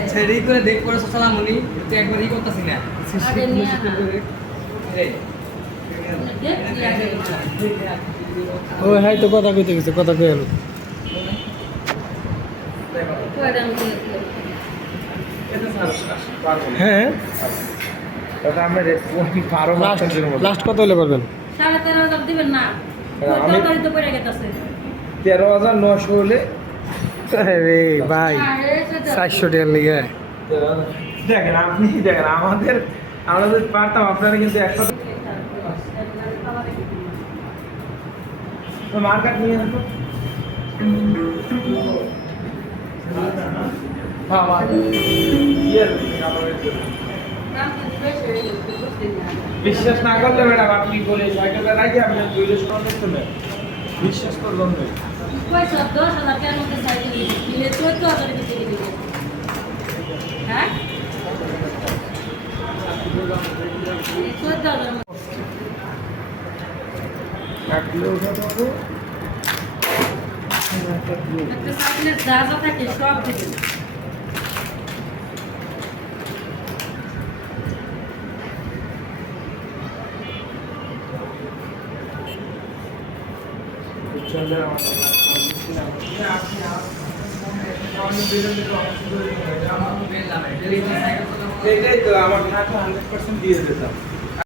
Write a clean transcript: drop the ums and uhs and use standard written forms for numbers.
আচ্ছা রেডি করে দেখ করে সালাম উনি তুই একবার ই করতেছিস না ও হ্যাঁ তো কথা কইতে গেছে কথা কই আমি হ্যাঁ লাস্ট কত হলে করবেন 13,500 দিবেন না আমি 13,900 হলে আরে ভাই 400 টাকার লিগে দেখেন আপনি দেখেন আমাদের আমরা যদি পারতাম আপনারা কিন্তু একটা মার্কেট নিয়ে আসবো বিশ্বাস না করলে ম্যাডাম আপনি বলে সাইকেলটা রাখি আপনি 200 টাকা নেবেন বিশ্বাস করলাম না পয়সা 10,000 টাকার মধ্যে সাইকেল কিনে 14,000 টাকা দিয়ে দিবেন হ্যাঁ 14,000 একটা সাইকেলের যা যা থাকে সব দিবেন এটাই তো আমার টাকা 100% দিয়ে দিতাম